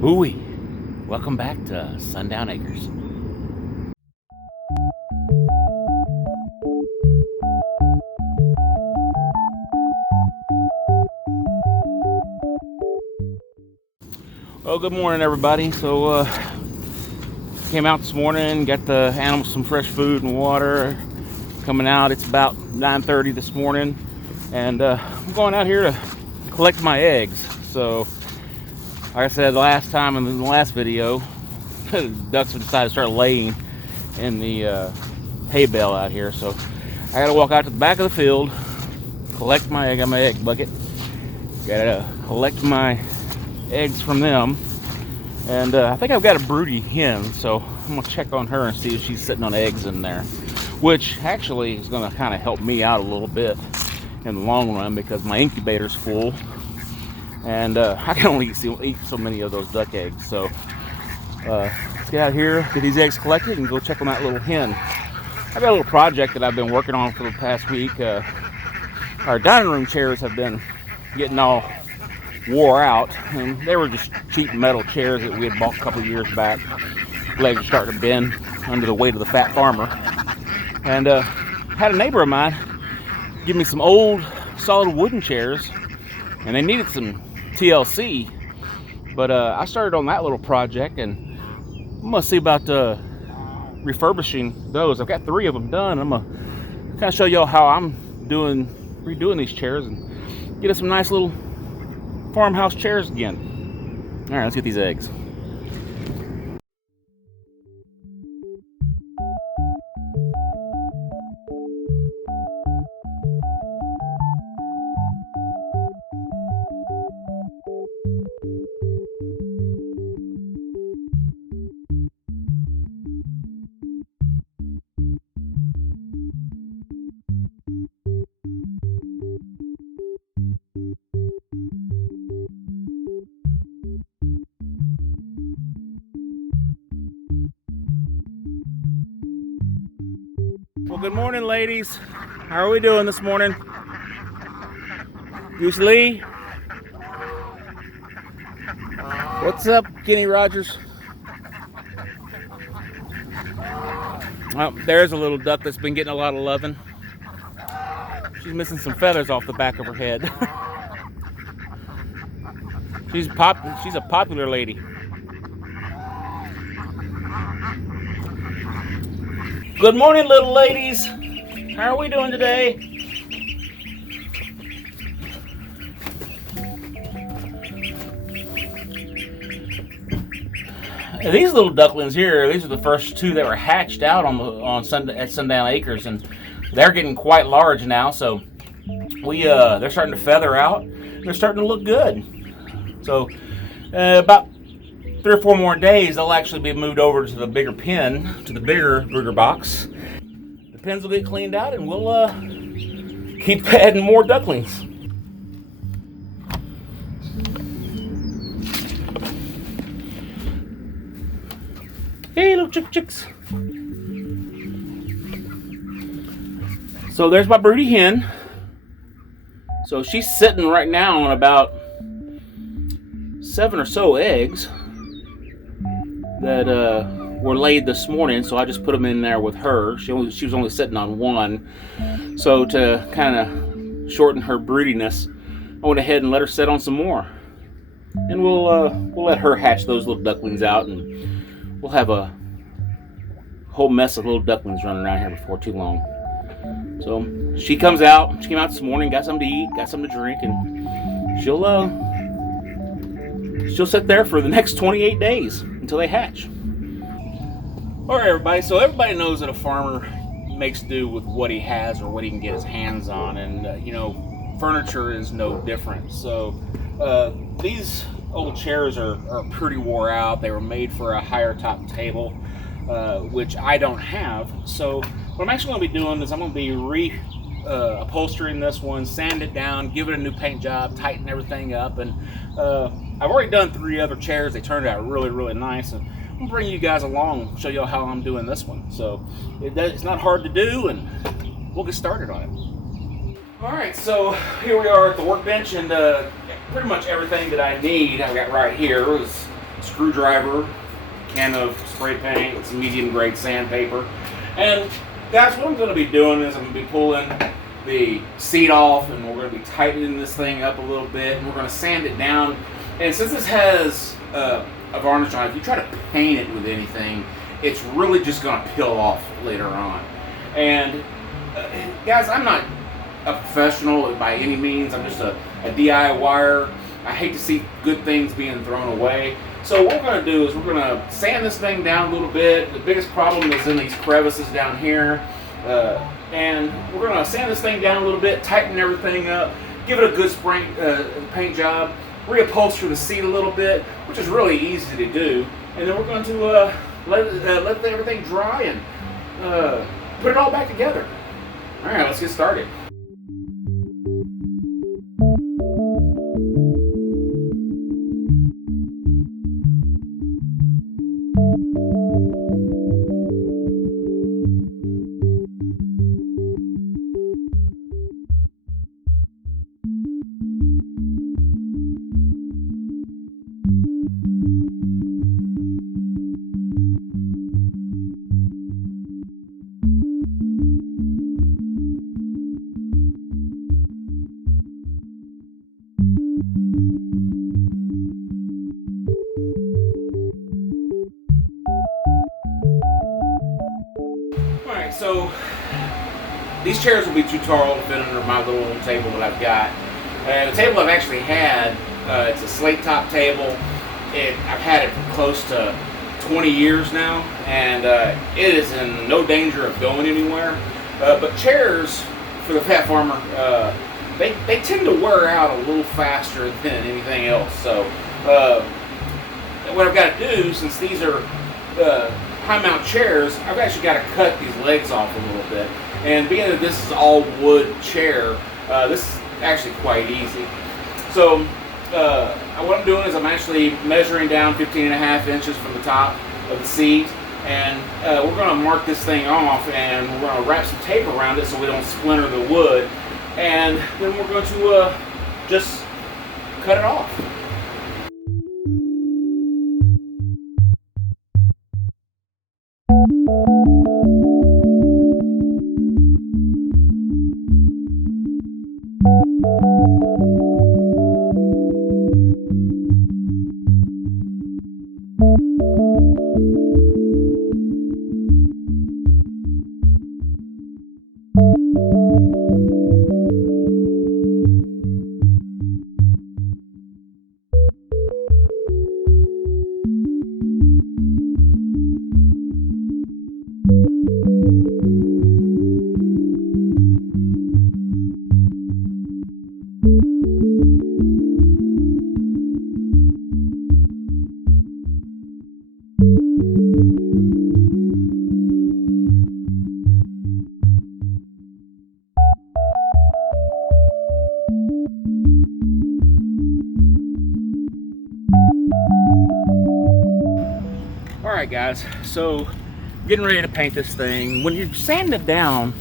Hooey! Welcome back to Sundown Acres. Well, good morning, everybody. So, came out this morning, got the animals some fresh food and water. Coming out, it's about 9:30 this morning, and I'm going out here to collect my eggs. So, like I said last time in the last video, the ducks have decided to start laying in the hay bale out here. So, I gotta walk out to the back of the field, collect my egg. I got my egg bucket. Gotta collect my eggs from them. And I think I've got a broody hen, so I'm gonna check on her and see if she's sitting on eggs in there, which actually is gonna kind of help me out a little bit in the long run because my incubator's full, and I can only eat so many of those duck eggs. So let's get out here, get these eggs collected, and go check on that little hen. I've got a little project that I've been working on for the past week. Our dining room chairs have been getting all wore out, and they were just cheap metal chairs that we had bought a couple of years back. Legs are starting to bend under the weight of the fat farmer. And had a neighbor of mine give me some old solid wooden chairs, and they needed some TLC. But I started on that little project, and I'm gonna see about refurbishing those. I've got 3 of them done. I'm gonna kind of show y'all how I'm redoing these chairs and get us some nice little farmhouse chairs again. All right, let's get these eggs. Well, good morning, ladies. How are we doing this morning? Goose Lee? What's up, Kenny Rogers? Well, there's a little duck that's been getting a lot of loving. She's missing some feathers off the back of her head. She's a popular lady. Good morning, little ladies. How are we doing today? These little ducklings here, these are the first 2 that were hatched out at Sundown Acres, and they're getting quite large now. So they're starting to feather out. They're starting to look good. So about 3 or 4 more days, they'll actually be moved over to the bigger pen, to the bigger brooder box. The pens will get cleaned out, and we'll keep adding more ducklings. Hey, little chicks. So there's my broody hen. So she's sitting right now on about 7 or so eggs that were laid this morning, so I just put them in there with her. She was only sitting on 1, so to kind of shorten her broodiness, I went ahead and let her sit on some more, and we'll let her hatch those little ducklings out, and we'll have a whole mess of little ducklings running around here before too long. So she comes out. She came out this morning, got something to eat, got something to drink, and she'll sit there for the next 28 days until they hatch. All right, everybody. So everybody knows that a farmer makes do with what he has or what he can get his hands on, and furniture is no different. So these old chairs are pretty wore out. They were made for a higher top table, which I don't have. So what I'm actually going to be doing is I'm going to be upholstering this one, sand it down, give it a new paint job, tighten everything up, and I've already done 3 other chairs. They turned out really, really nice, and I'm gonna bring you guys along, show you how I'm doing this one. So it's not hard to do, and we'll get started on it. All right, so here we are at the workbench, and pretty much everything that I need I've got right here. It was screwdriver, can of spray paint with some medium grade sandpaper. And guys, what I'm going to be doing is I'm going to be pulling the seat off, and we're going to be tightening this thing up a little bit, and we're going to sand it down. And since this has a varnish on it, if you try to paint it with anything, it's really just going to peel off later on. And guys, I'm not a professional by any means. I'm just a DIYer. I hate to see good things being thrown away. So what we're going to do is we're going to sand this thing down a little bit. The biggest problem is in these crevices down here. And we're going to sand this thing down a little bit, tighten everything up, give it a good spray paint job, reupholster the seat a little bit, which is really easy to do. And then we're going to let everything dry and put it all back together. All right, let's get started. Alright, so these chairs will be too tall to fit under my little table that I've got. The table I've actually had, it's a slate top table. I've had it for close to 20 years now, and it is in no danger of going anywhere. But chairs for the fat farmer, they tend to wear out a little faster than anything else. So what I've got to do, since these are high mount chairs, I've actually got to cut these legs off a little bit. And being that this is all wood chair, this is actually quite easy. So what I'm doing is I'm actually measuring down 15.5 inches from the top of the seat, and we're going to mark this thing off, and we're going to wrap some tape around it so we don't splinter the wood, and then we're going to just cut it off. Alright guys, so getting ready to paint this thing. When you're sanding it down,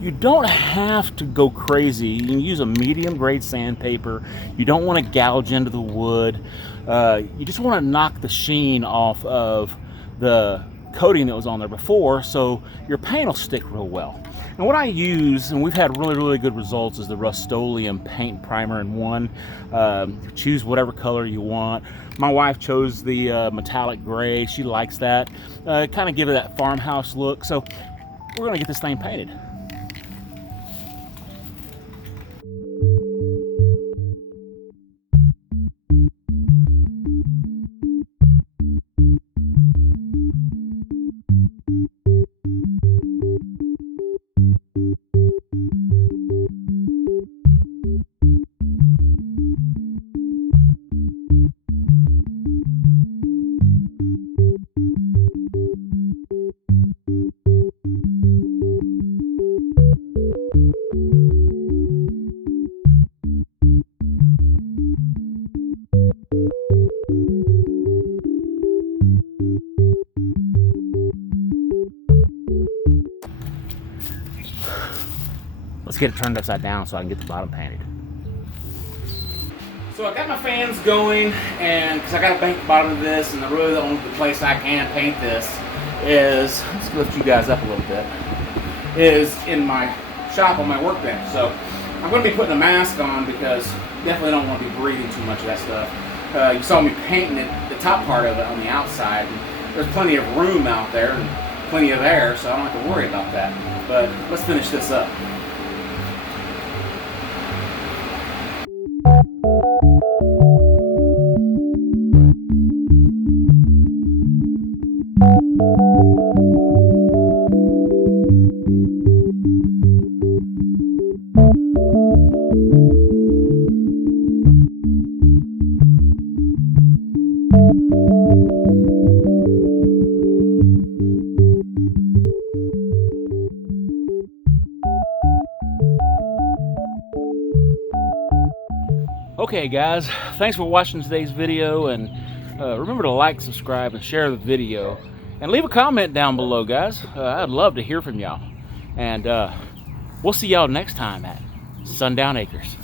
you don't have to go crazy. You can use a medium grade sandpaper. You don't want to gouge into the wood. You just want to knock the sheen off of the coating that was on there before, so your paint will stick real well. And what I use, and we've had really good results, is the Rust-Oleum paint primer in one. Choose whatever color you want. My wife chose the metallic gray. She likes that. Kind of give it that farmhouse look. So we're gonna get this thing painted. Let's get it turned upside down so I can get the bottom painted. So I got my fans going, and because I got to paint the bottom of this, and really the only place I can paint this is, let's lift you guys up a little bit, is in my shop on my workbench. So I'm going to be putting a mask on because definitely don't want to be breathing too much of that stuff. You saw me painting it, the top part of it on the outside. There's plenty of room out there and plenty of air, so I don't have to worry about that. But let's finish this up. Okay guys, thanks for watching today's video, and remember to like, subscribe, and share the video, and leave a comment down below, guys. I'd love to hear from y'all, and we'll see y'all next time at Sundown Acres.